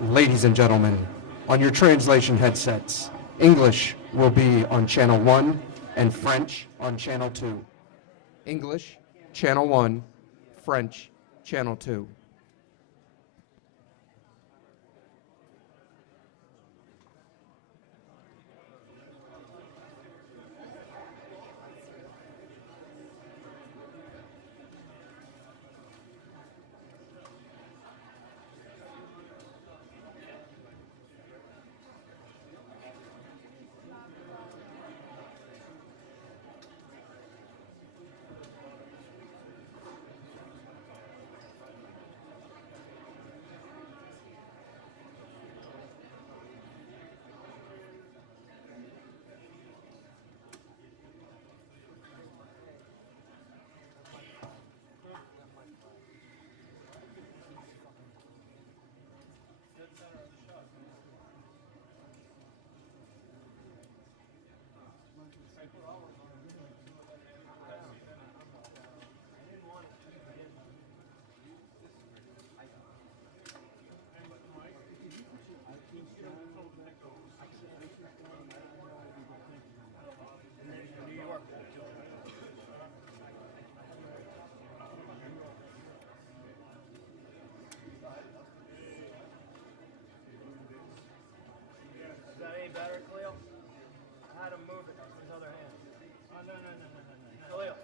Ladies and gentlemen, on your translation headsets, English will be on channel 1 and French on channel 2. English, channel 1, French, channel 2. Is that any better, Khalil? I had him move it with his other hand. Oh, no. Khalil.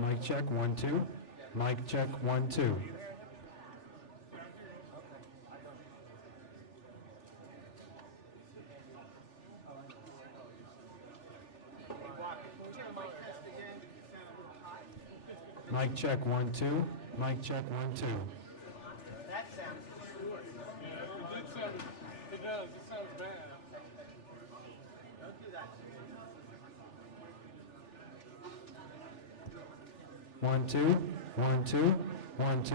Mic check, 1, 2. Mic check, 1, 2. Mic check, 1, 2. Mic check, 1, 2. That sounds It does. It sounds bad. Don't do that. 1, 2. 1, 2. 1, 2.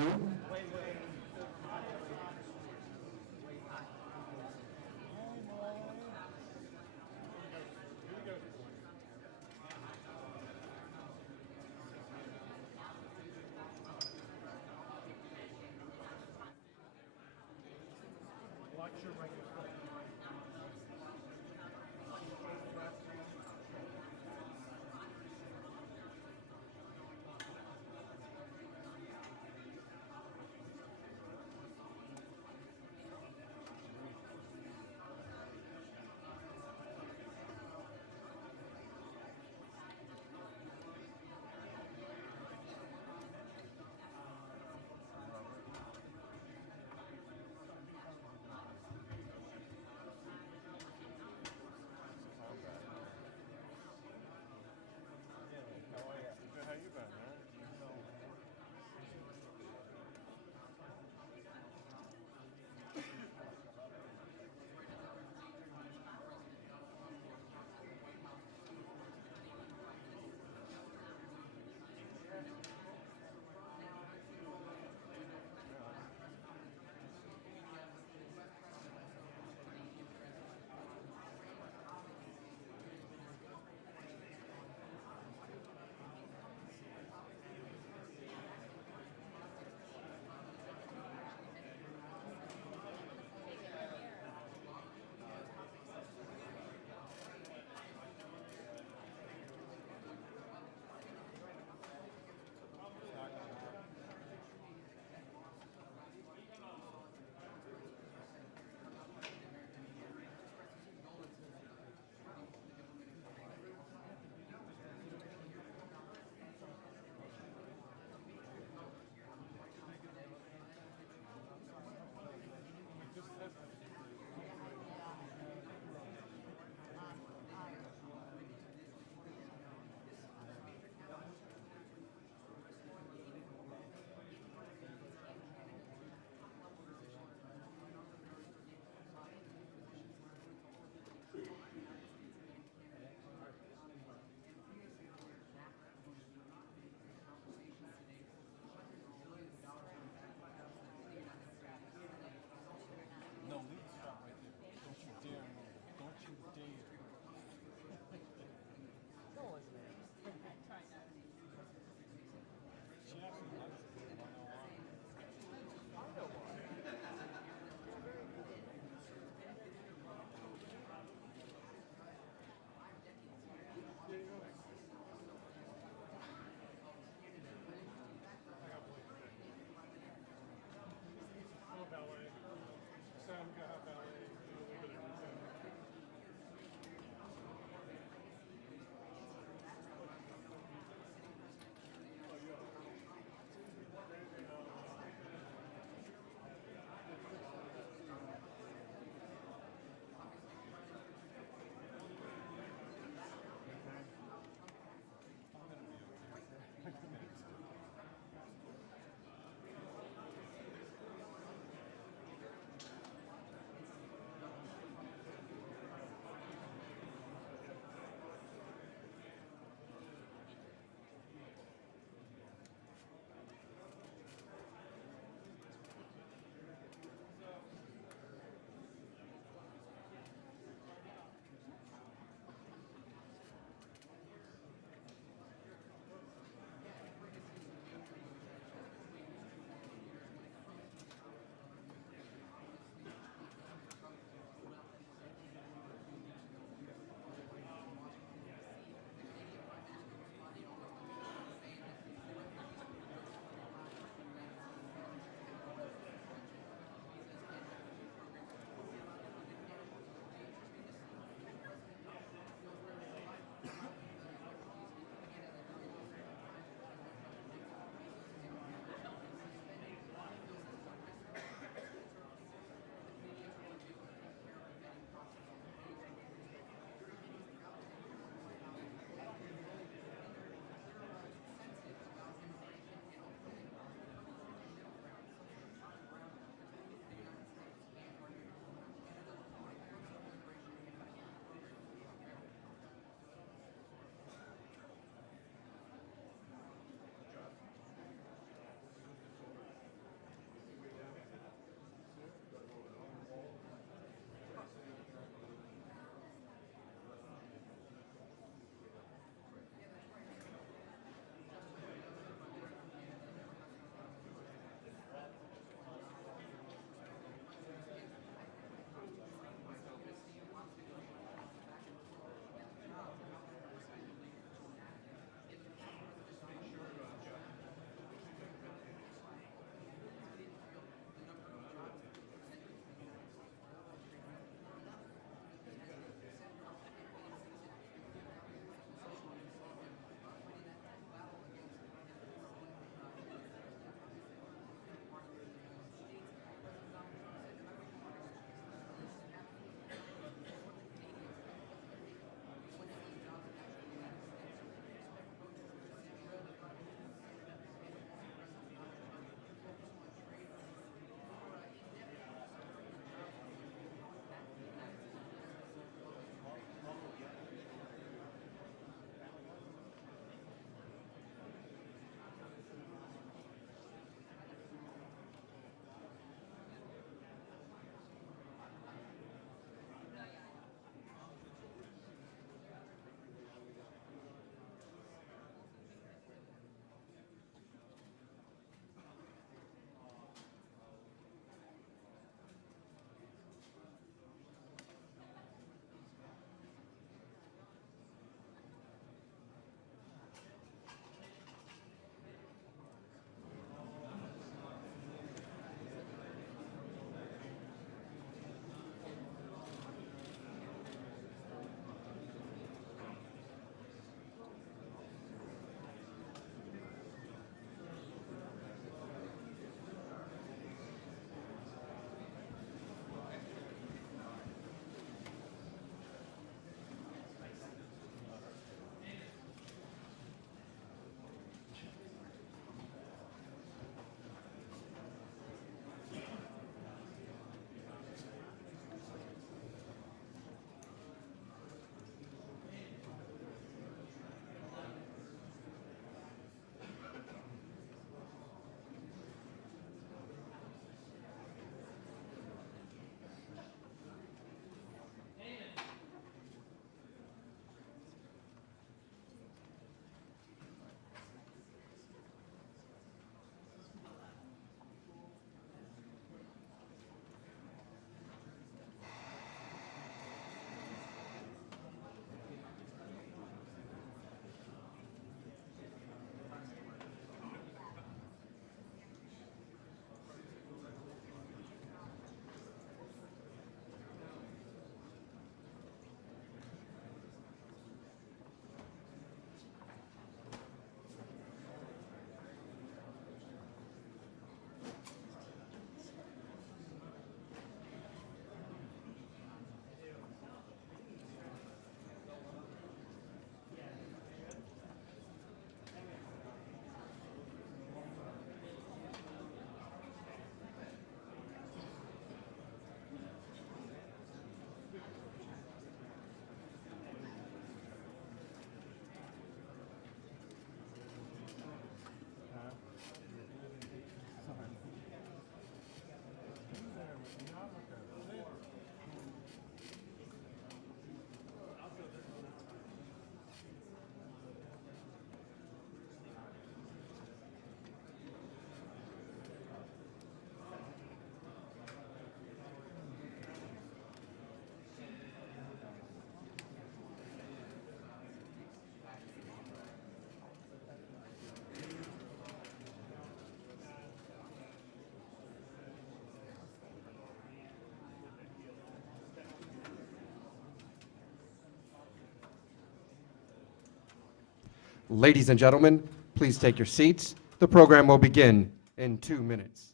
Ladies and gentlemen, please take your seats. The program will begin in 2 minutes.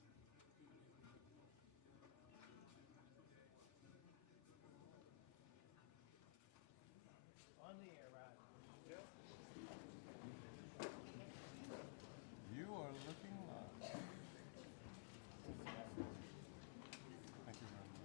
You are looking live. Thank you very much.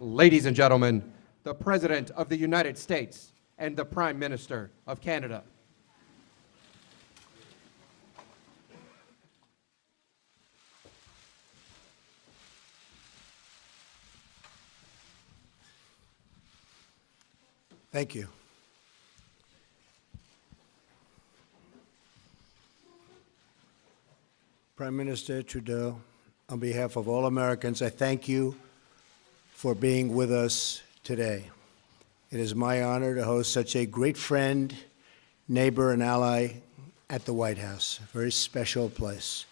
Ladies and gentlemen, the President of the United States and the Prime Minister of Canada. Thank you. Prime Minister Trudeau, on behalf of all Americans, I thank you for being with us today. It is my honor to host such a great friend, neighbor, and ally at the White House, a very special place.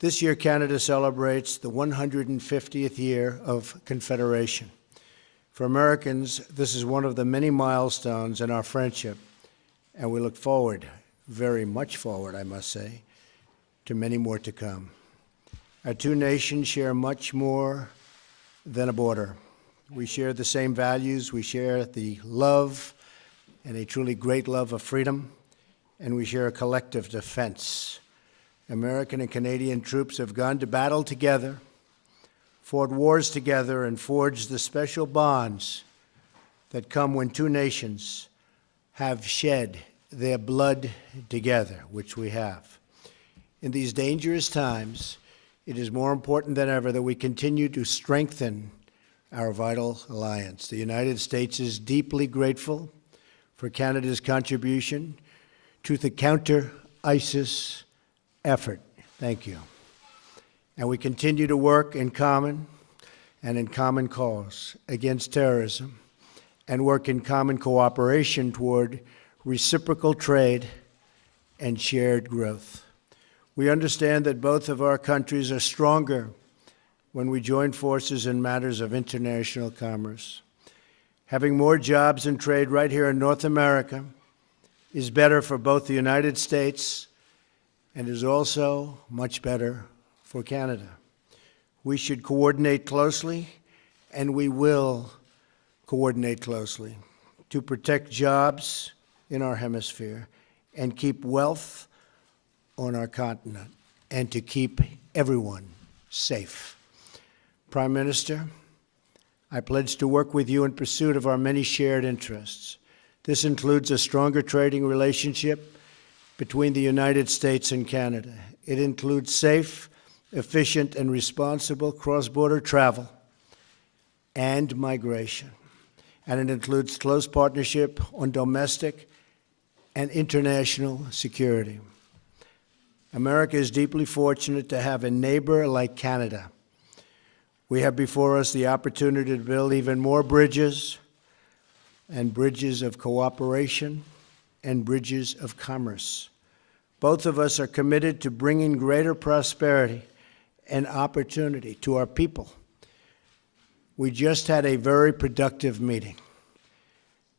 This year, Canada celebrates the 150th year of Confederation. For Americans, this is one of the many milestones in our friendship, and we look forward, very much forward, I must say, to many more to come. Our two nations share much more than a border. We share the same values, we share the love, and a truly great love of freedom, and we share a collective defense. American and Canadian troops have gone to battle together, fought wars together, and forged the special bonds that come when two nations have shed their blood together, which we have. In these dangerous times, it is more important than ever that we continue to strengthen our vital alliance. The United States is deeply grateful for Canada's contribution to the counter-ISIS effort. Thank you. And we continue to work in common and in common cause against terrorism and work in common cooperation toward reciprocal trade and shared growth. We understand that both of our countries are stronger when we join forces in matters of international commerce. Having more jobs and trade right here in North America is better for both the United States and is also much better for Canada. We should coordinate closely, and we will coordinate closely to protect jobs in our hemisphere and keep wealth on our continent, and to keep everyone safe. Prime Minister, I pledge to work with you in pursuit of our many shared interests. This includes a stronger trading relationship between the United States and Canada. It includes safe, efficient, and responsible cross-border travel and migration. And it includes close partnership on domestic and international security. America is deeply fortunate to have a neighbor like Canada. We have before us the opportunity to build even more bridges, and bridges of cooperation and bridges of commerce. Both of us are committed to bringing greater prosperity and opportunity to our people. We just had a very productive meeting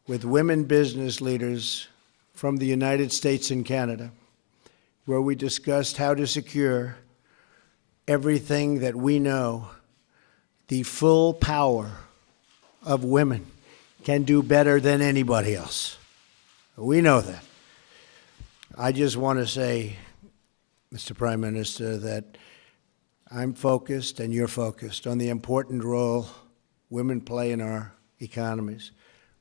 with women business leaders from the United States and Canada, where we discussed how to secure everything that we know the full power of women can do better than anybody else. We know that. I just want to say, Mr. Prime Minister, that I'm focused and you're focused on the important role women play in our economies.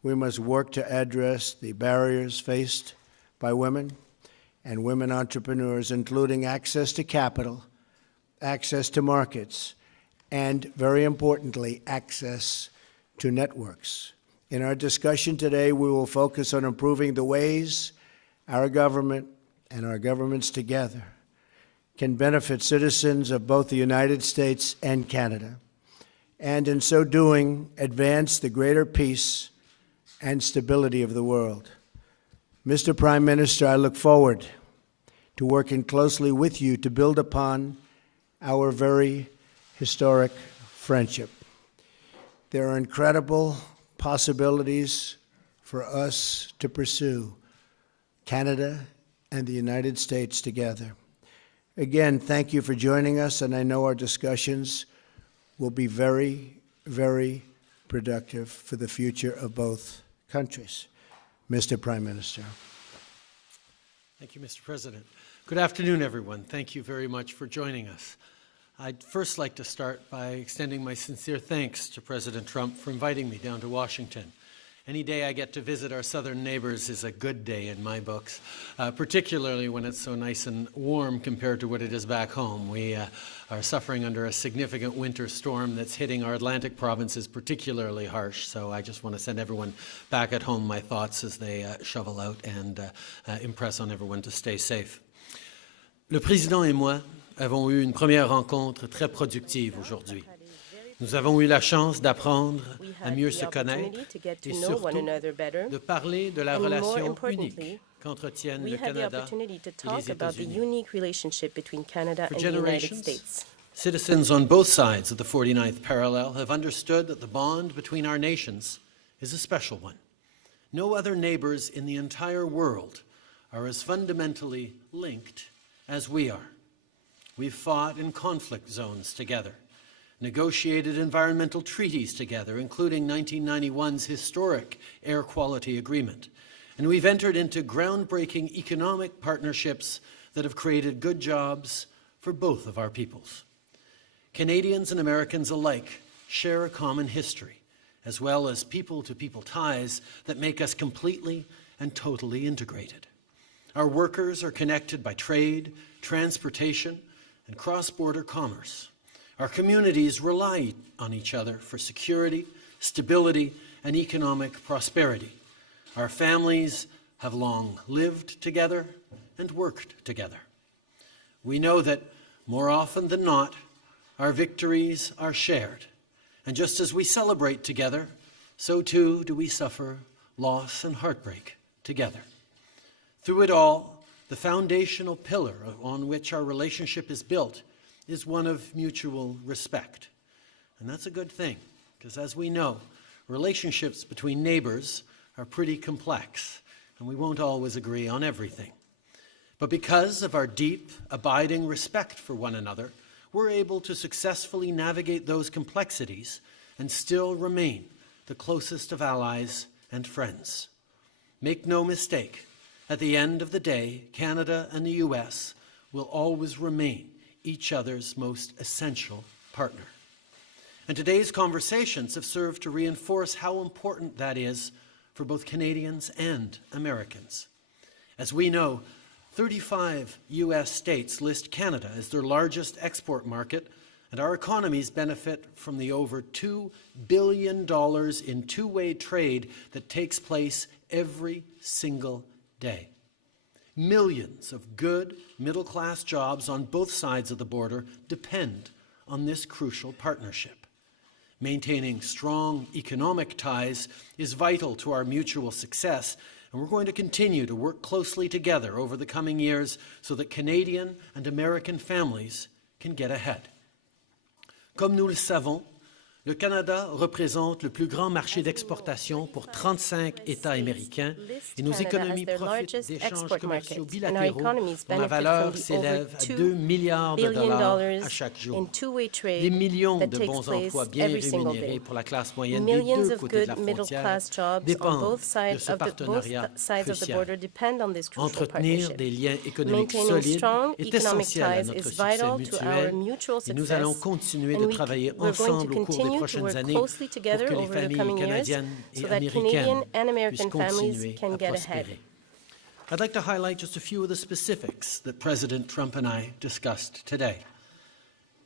We must work to address the barriers faced by women and women entrepreneurs, including access to capital, access to markets, and, very importantly, access to networks. In our discussion today, we will focus on improving the ways our government and our governments together can benefit citizens of both the United States and Canada, and in so doing, advance the greater peace and stability of the world. Mr. Prime Minister, I look forward to working closely with you to build upon our very historic friendship. There are incredible possibilities for us to pursue Canada and the United States together. Again, thank you for joining us, and I know our discussions will be very, very productive for the future of both countries. Mr. Prime Minister. Thank you, Mr. President. Good afternoon, everyone. Thank you very much for joining us. I'd first like to start by extending my sincere thanks to President Trump for inviting me down to Washington. Any day I get to visit our southern neighbors is a good day in my books, particularly when it's so nice and warm compared to what it is back home. We are suffering under a significant winter storm that's hitting our Atlantic provinces particularly harsh, so I just want to send everyone back at home my thoughts as they shovel out and impress on everyone to stay safe. Le président et moi avons eu une première rencontre très productive aujourd'hui. Nous avons eu la chance d'apprendre à mieux se connaître et surtout de parler de la relation unique qu'entretiennent le Canada et les États-Unis. For generations, citizens on both sides of the 49th parallel have understood that the bond between our nations is a special one. No other neighbors in the entire world are as fundamentally linked as we are. We've fought in conflict zones together, negotiated environmental treaties together, including 1991's historic air quality agreement. And we've entered into groundbreaking economic partnerships that have created good jobs for both of our peoples. Canadians and Americans alike share a common history, as well as people-to-people ties that make us completely and totally integrated. Our workers are connected by trade, transportation, and cross-border commerce. Our communities rely on each other for security, stability, and economic prosperity. Our families have long lived together and worked together. We know that more often than not, our victories are shared. And just as we celebrate together, so too do we suffer loss and heartbreak together. Through it all, the foundational pillar on which our relationship is built is one of mutual respect. And that's a good thing, because as we know, relationships between neighbors are pretty complex, and we won't always agree on everything. But because of our deep, abiding respect for one another, we're able to successfully navigate those complexities and still remain the closest of allies and friends. Make no mistake, at the end of the day, Canada and the US will always remain each other's most essential partner. And today's conversations have served to reinforce how important that is for both Canadians and Americans. As we know, 35 US states list Canada as their largest export market, and our economies benefit from the over $2 billion in two-way trade that takes place every single day. Millions of good middle-class jobs on both sides of the border depend on this crucial partnership. Maintaining strong economic ties is vital to our mutual success, and we're going to continue to work closely together over the coming years so that Canadian and American families can get ahead. Comme nous le savons, le Canada représente le plus grand marché d'exportation pour 35 États américains et nos économies profitent d'échanges commerciaux bilatéraux dont la valeur s'élève à 2 milliards de dollars à chaque jour. Des millions de bons emplois bien rémunérés pour la classe moyenne des deux côtés de la frontière dépendent de ce partenariat crucial. Entretenir des liens économiques solides est essentiel à notre succès mutuel et nous allons continuer de travailler ensemble au cours des prochaines années pour que les familles canadiennes et américaines puissent continuer à prospérer. I'd like to highlight just a few of the specifics that President Trump and I discussed today.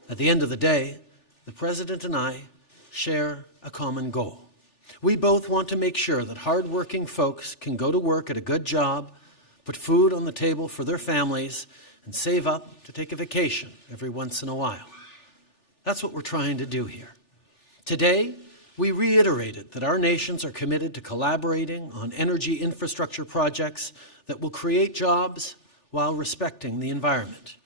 At the end of the day, the President and I share a common goal. We both want to make sure that hard-working folks can go to work at a good job, put food on the table for their families, and save up to take a vacation every once in a while. That's what we're trying to do here. Today, we reiterated that our nations are committed to collaborating on energy infrastructure projects that will create jobs while respecting the environment.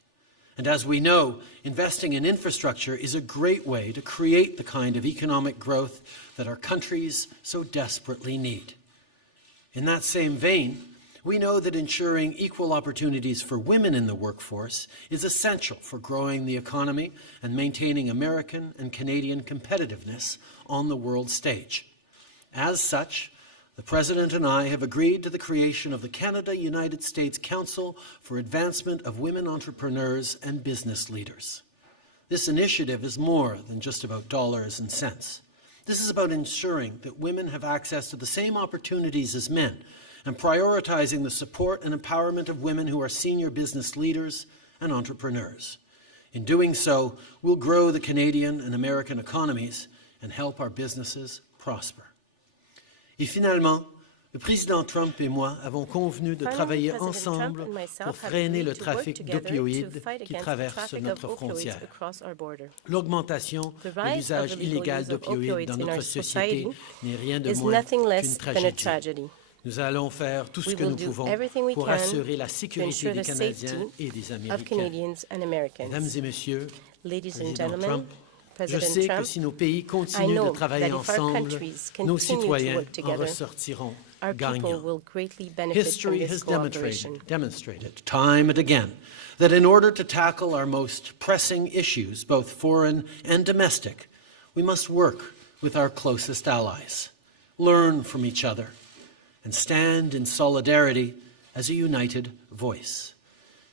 And as we know, investing in infrastructure is a great way to create the kind of economic growth that our countries so desperately need. In that same vein, we know that ensuring equal opportunities for women in the workforce is essential for growing the economy and maintaining American and Canadian competitiveness on the world stage. As such, the President and I have agreed to the creation of the Canada-United States Council for Advancement of Women Entrepreneurs and Business Leaders. This initiative is more than just about dollars and cents. This is about ensuring that women have access to the same opportunities as men and prioritizing the support and empowerment of women who are senior business leaders and entrepreneurs. In doing so, we'll grow the Canadian and American economies and help our businesses prosper. Et finalement, le président Trump et moi avons convenu de travailler ensemble pour freiner le trafic d'opioïdes qui traverse notre frontière. L'augmentation de l'usage illégal d'opioïdes dans notre société n'est rien de moins qu'une tragédie. Nous allons faire tout ce que nous pouvons pour assurer la sécurité des Canadiens et des Américains. Mesdames et messieurs, Président Trump, je sais que si nos pays continuent de travailler ensemble, nos citoyens en ressortiront gagnants. History has demonstrated time and again that in order to tackle our most pressing issues, both foreign and domestic, we must work with our closest allies, learn from each other, and stand in solidarity as a united voice.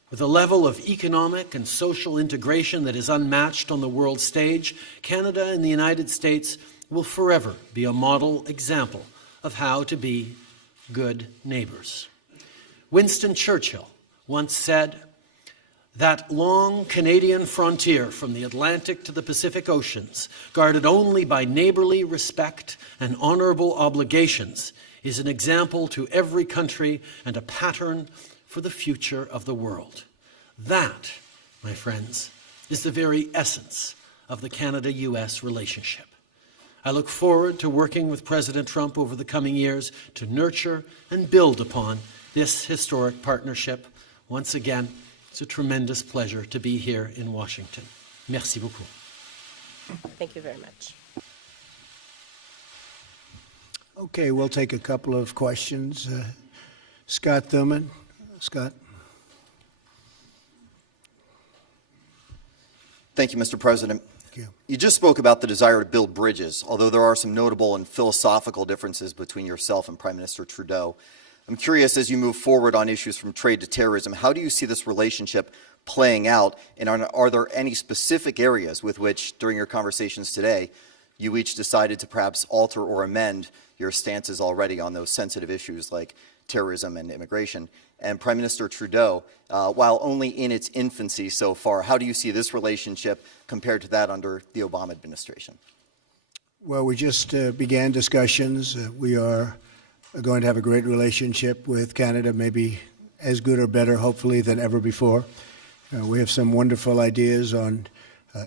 With a level of economic and social integration that is unmatched on the world stage, Canada and the United States will forever be a model example of how to be good neighbors. Winston Churchill once said, "That long Canadian frontier from the Atlantic to the Pacific Oceans, guarded only by neighborly respect and honorable obligations, is an example to every country and a pattern for the future of the world." That, my friends, is the very essence of the Canada-US relationship. I look forward to working with President Trump over the coming years to nurture and build upon this historic partnership. Once again, it's a tremendous pleasure to be here in Washington. Merci beaucoup. Thank you very much. Okay, we'll take a couple of questions. Scott Thurman. Scott. Thank you, Mr. President. Thank you. You just spoke about the desire to build bridges, although there are some notable and philosophical differences between yourself and Prime Minister Trudeau. I'm curious, as you move forward on issues from trade to terrorism, how do you see this relationship playing out, and are there any specific areas with which, during your conversations today, you each decided to perhaps alter or amend your stances already on those sensitive issues like terrorism and immigration? And Prime Minister Trudeau, while only in its infancy so far, how do you see this relationship compared to that under the Obama administration? Well, we just began discussions. We are going to have a great relationship with Canada, maybe as good or better, hopefully, than ever before. We have some wonderful ideas on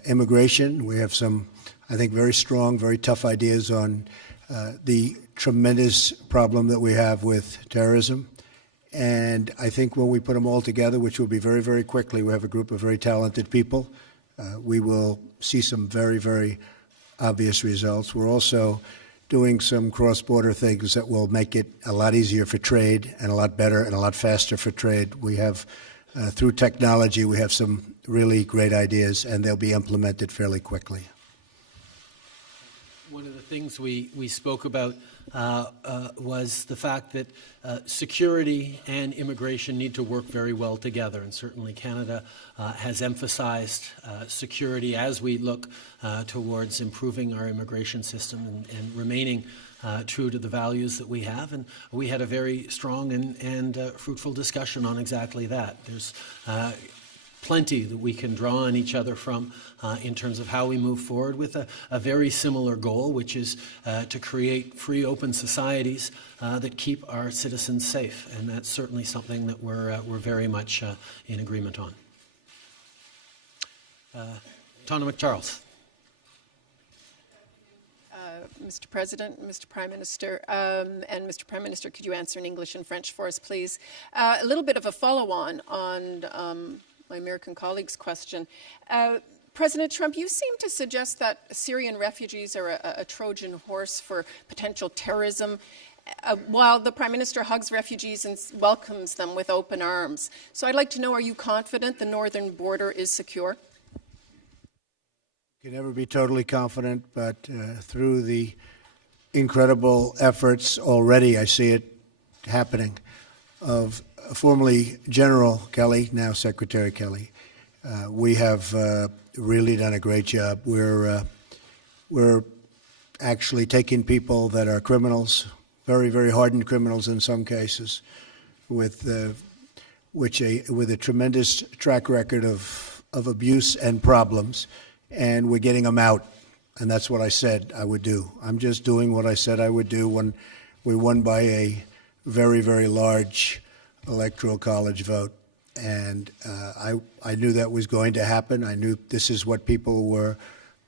immigration. We have some, I think, very strong, very tough ideas on the tremendous problem that we have with terrorism. And I think when we put them all together, which will be very, very quickly, we have a group of very talented people, we will see some very, very obvious results. We're also doing some cross-border things that will make it a lot easier for trade and a lot better and a lot faster for trade. We have, through technology, we have some really great ideas, and they'll be implemented fairly quickly. One of the things we spoke about was the fact that security and immigration need to work very well together, and certainly Canada has emphasized security as we look towards improving our immigration system and remaining true to the values that we have. And we had a very strong and fruitful discussion on exactly that. There's plenty that we can draw on each other from in terms of how we move forward with a very similar goal, which is to create free, open societies that keep our citizens safe. And that's certainly something that we're very much in agreement on. Tana McCharles. Mr. President, Mr. Prime Minister, and Mr. Prime Minister, could you answer in English and French for us, please? A little bit of a follow-on on my American colleague's question. President Trump, you seem to suggest that Syrian refugees are a Trojan horse for potential terrorism, while the Prime Minister hugs refugees and welcomes them with open arms. So I'd like to know, are you confident the northern border is secure? You can never be totally confident, but through the incredible efforts already, I see it happening, of formerly General Kelly, now Secretary Kelly, We have really done a great job. We're actually taking people that are criminals, very, very hardened criminals in some cases, with a tremendous track record of abuse and problems, and we're getting them out. And that's what I said I would do. I'm just doing what I said I would do when we won by a very, very large electoral college vote. And I knew that was going to happen. I knew this is what people were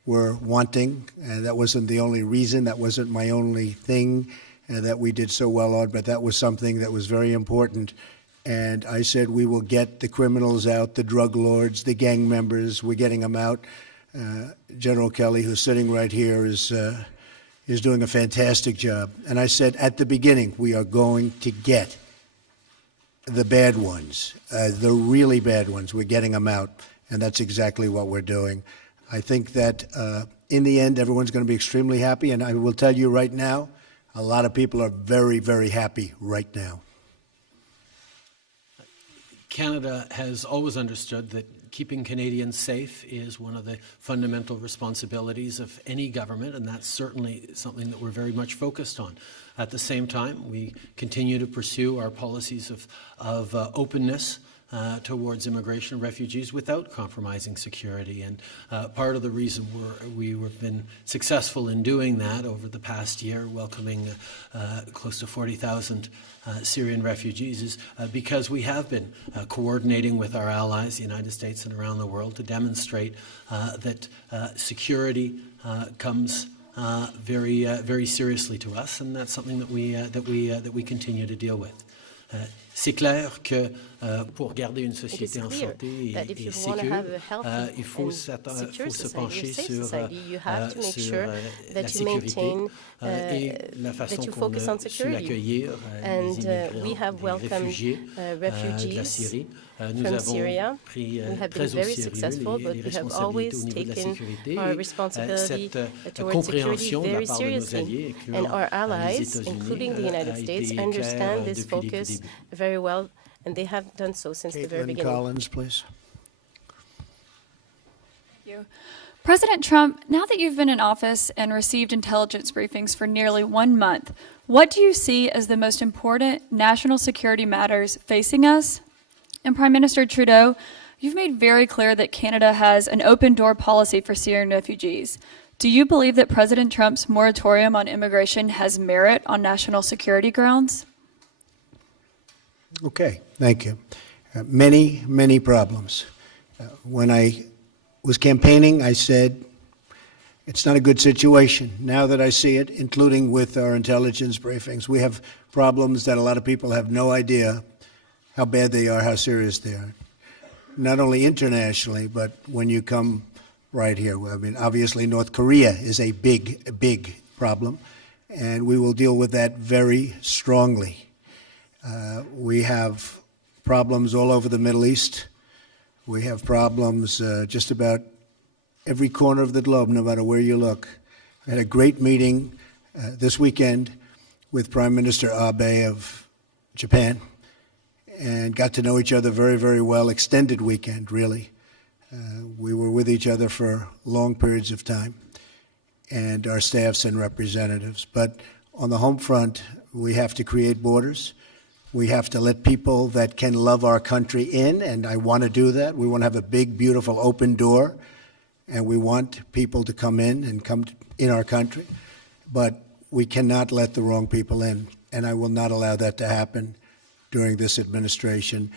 wanting. And that wasn't the only reason. That wasn't my only thing that we did so well on, but that was something that was very important. And I said, we will get the criminals out, the drug lords, the gang members. We're getting them out. General Kelly, who's sitting right here, is doing a fantastic job. And I said at the beginning, we are going to get the bad ones, the really bad ones. We're getting them out, and that's exactly what we're doing. I think that in the end, everyone's going to be extremely happy, and I will tell you right now, a lot of people are very, very happy right now. Canada has always understood that keeping Canadians safe is one of the fundamental responsibilities of any government, and that's certainly something that we're very much focused on. At the same time, we continue to pursue our policies of openness towards immigration and refugees without compromising security. And part of the reason we've been successful in doing that over the past year, welcoming close to 40,000 Syrian refugees, is because we have been coordinating with our allies, the United States and around the world, to demonstrate that security comes very, very seriously to us, and that's something that we continue to deal with. C'est clair que pour garder une société en santé et sécure, il faut se pencher sur la sécurité et la façon qu'on a su accueillir les immigrants, les réfugiés de la Syrie. Nous avons pris très au sérieux les responsabilités au niveau de la sécurité. Cette compréhension de la part de nos alliés et les États-Unis a été claire depuis le début. Very well, and they have done so since the very Caitlin beginning. Collins, please. Thank you. President Trump, now that you've been in office and received intelligence briefings for nearly 1 month, what do you see as the most important national security matters facing us? And Prime Minister Trudeau, you've made very clear that Canada has an open door policy for Syrian refugees. Do you believe that President Trump's moratorium on immigration has merit on national security grounds? Okay, thank you. Many, many problems. When I was campaigning, I said, it's not a good situation. Now that I see it, including with our intelligence briefings, we have problems that a lot of people have no idea how bad they are, how serious they are. Not only internationally, but when you come right here. I mean, obviously, North Korea is a big, big problem, and we will deal with that very strongly. We have problems all over the Middle East. We have problems just about every corner of the globe, no matter where you look. I had a great meeting this weekend with Prime Minister Abe of Japan and got to know each other very, very well. Extended weekend, really. We were with each other for long periods of time, and our staffs and representatives. But on the home front, we have to create borders. We have to let people that can love our country in, and I want to do that. We want to have a big, beautiful, open door, and we want people to come in and come in our country. But we cannot let the wrong people in, and I will not allow that to happen during this administration.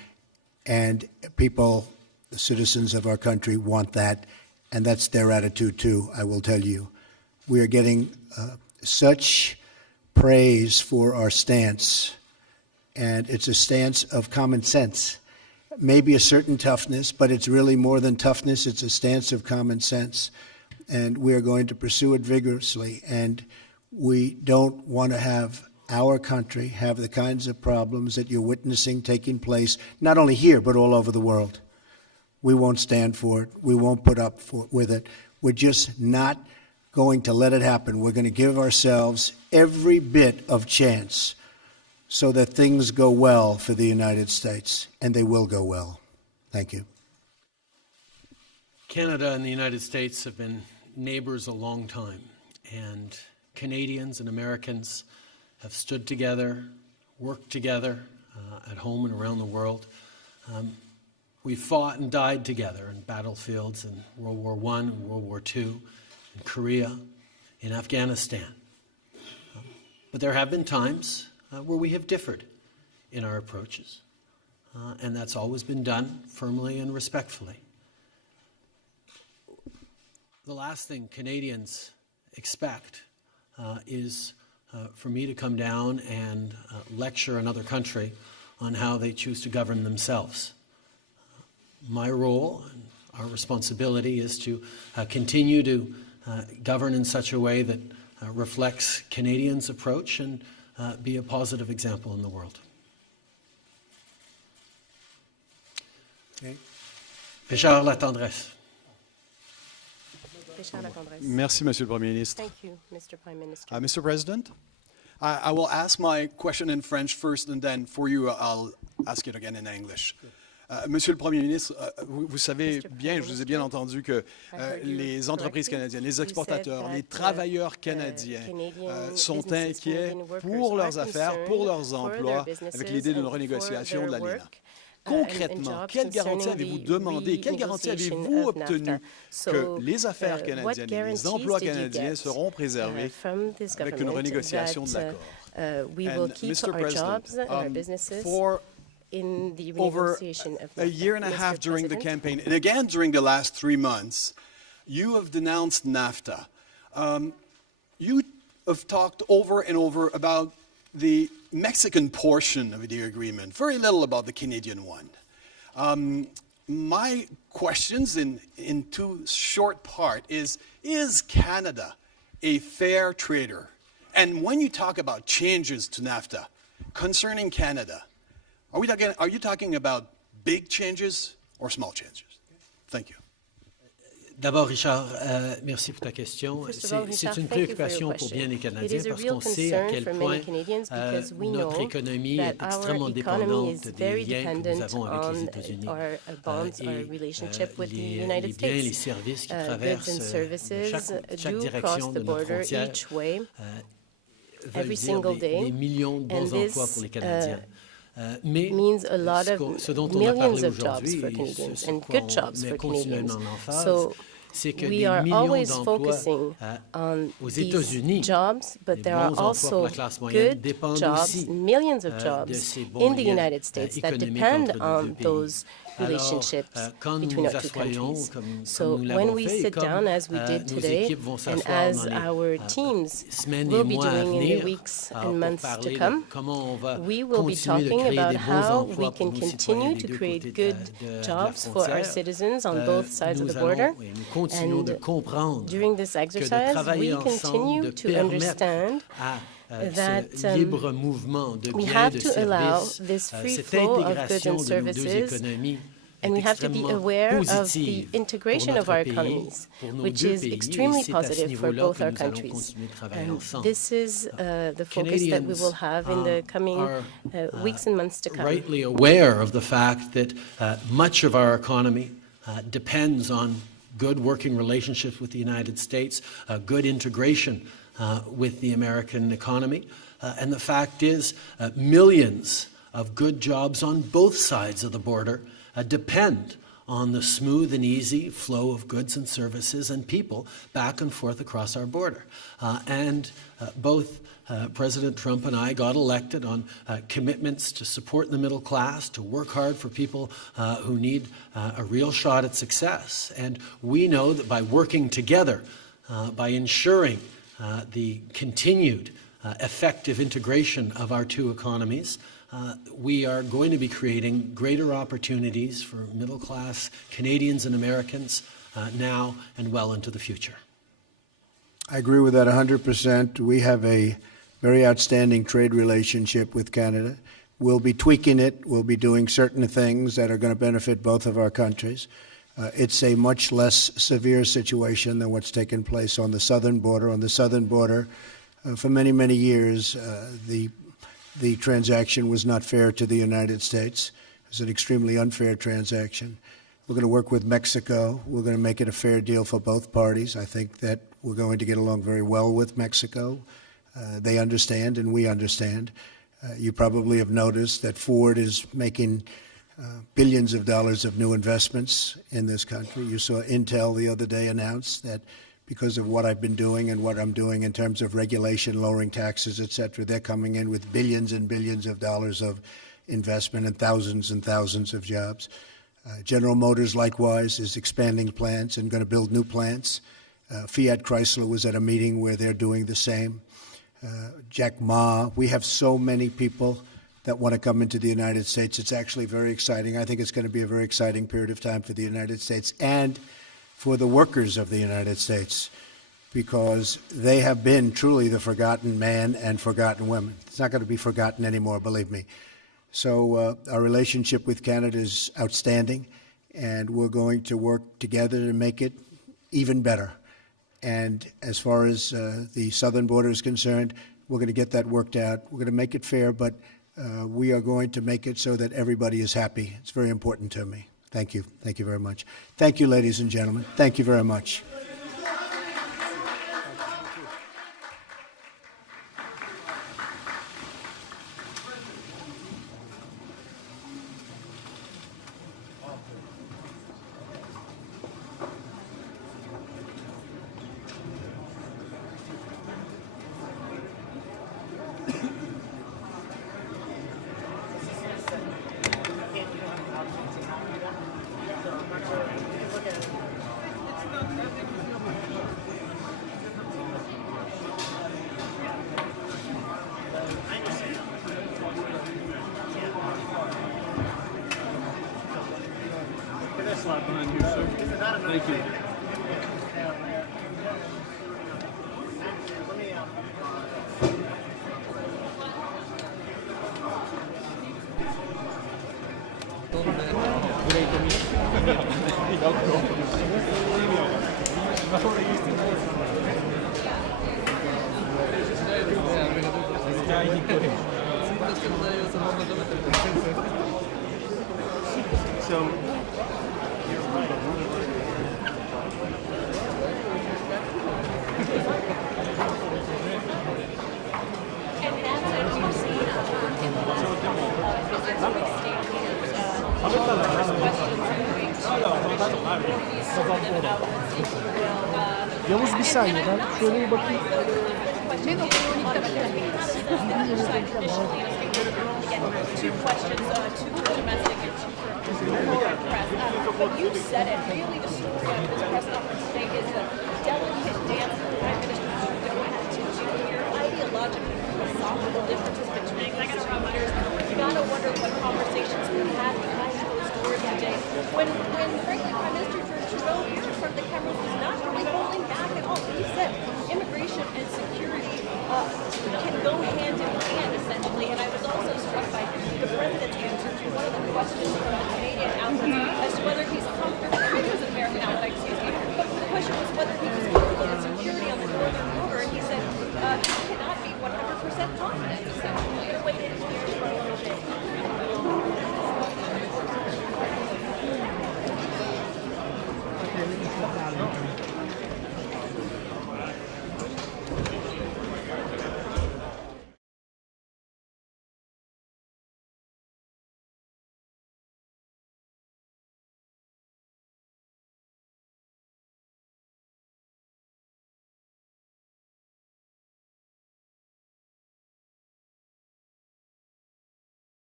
And people, the citizens of our country, want that, and that's their attitude too, I will tell you. We are getting such praise for our stance, and it's a stance of common sense. Maybe a certain toughness, but it's really more than toughness. It's a stance of common sense, and we are going to pursue it vigorously. And we don't want to have our country have the kinds of problems that you're witnessing taking place, not only here, but all over the world. We won't stand for it. We won't put up with it. We're just not going to let it happen. We're going to give ourselves every bit of chance so that things go well for the United States, and they will go well. Thank you. Canada and the United States have been neighbors a long time, and Canadians and Americans have stood together, worked together at home and around the world. We fought and died together in battlefields in World War I and World War II, in Korea, in Afghanistan. But there have been times where we have differed in our approaches, and that's always been done firmly and respectfully. The last thing Canadians expect is for me to come down and lecture another country on how they choose to govern themselves. My role and our responsibility is to continue to govern in such a way that reflects Canadians' approach and be a positive example in the world. Okay. Richard Latendresse. Richard Latendresse. Merci, Monsieur le Premier ministre. Thank you, Mr. Prime Minister. Mr. President, I will ask my question in French first, and then for you, I'll ask it again in English. Monsieur le Premier ministre, vous savez bien, je vous ai bien entendu que les entreprises canadiennes, les exportateurs, les travailleurs canadiens sont inquiets pour leurs affaires, pour leurs emplois, avec l'idée d'une renégociation de la LINA. Concrètement, quelle garantie avez-vous demandé, quelle garantie avez-vous obtenu que les affaires canadiennes et les emplois canadiens seront préservés avec une renégociation de l'accord? Mr. President, for over a year and a half during the campaign, and again during the last 3 months, you have denounced NAFTA. You have talked over and over about the Mexican portion of the agreement, very little about the Canadian one. My questions in two short part is Canada a fair trader? And when you talk about changes to NAFTA concerning Canada, are you talking about big changes or small changes? Thank you. D'abord, Richard, merci pour ta question. C'est une préoccupation pour bien des Canadiens parce qu'on sait à quel point notre économie est extrêmement dépendante des liens que nous avons avec les États-Unis. Les biens et les services qui traversent chaque direction de notre frontière veulent dire des millions de bons emplois pour les Canadiens. Mais ce dont on a parlé aujourd'hui, ce qu'on met continuellement en phase, c'est que des millions d'emplois aux États-Unis, des bons emplois pour la classe moyenne, dépendent aussi de ces bons liens économiques entre nos deux pays. Relationship quand between our two countries. So when we sit down, as we did today, and as our teams will be doing in the weeks and months to come, we will be talking about how we can continue to create good jobs for our citizens on both sides of the border. And during this exercise, we continue to understand that we have to allow this free flow of goods and services, and we have to be aware of the integration of our economies, which is extremely positive for both our countries. And this is the focus that we will have in the coming weeks and months to come. Rightly aware of the fact that much of our economy depends on good working relationships with the United States, good integration with the American economy. And the fact is, millions of good jobs on both sides of the border depend on the smooth and easy flow of goods and services and people back and forth across our border. Both President Trump and I got elected on commitments to support the middle class, to work hard for people who need a real shot at success. And we know that by working together, by ensuring the continued effective integration of our two economies, we are going to be creating greater opportunities for middle-class Canadians and Americans now and well into the future. I agree with that 100%. We have a very outstanding trade relationship with Canada. We'll be tweaking it. We'll be doing certain things that are going to benefit both of our countries. It's a much less severe situation than what's taken place on the southern border. On the southern border, for many, many years, the transaction was not fair to the United States. It was an extremely unfair transaction. We're going to work with Mexico. We're going to make it a fair deal for both parties. I think that we're going to get along very well with Mexico. They understand and we understand. You probably have noticed that Ford is making billions of dollars of new investments in this country. You saw Intel the other day announce that because of what I've been doing and what I'm doing in terms of regulation, lowering taxes, et cetera, they're coming in with billions and billions of dollars of investment and thousands of jobs. General Motors, likewise, is expanding plants and going to build new plants. Fiat Chrysler was at a meeting where they're doing the same. Jack Ma, we have so many people that want to come into the United States. It's actually very exciting. I think it's going to be a very exciting period of time for the United States and for the workers of the United States, because they have been truly the forgotten man and forgotten women. It's not going to be forgotten anymore, believe me. So our relationship with Canada is outstanding, and we're going to work together to make it even better. And as far as the southern border is concerned, we're going to get that worked out. We're going to make it fair, but we are going to make it so that everybody is happy. It's very important to me. Thank you. Thank you very much. Thank you, ladies and gentlemen. Thank you very much. Behind you, sir. Thank you. So, Yavuz bir saniye ben şöyle bir bakayım. Two questions, two for domestic and two for press. But you said it, really the story of this press conference today is the delicate dance that Prime Minister Trudeau had to do here, ideological, philosophical differences between executive leaders. You gotta wonder what conversations we had behind closed doors today. When frankly,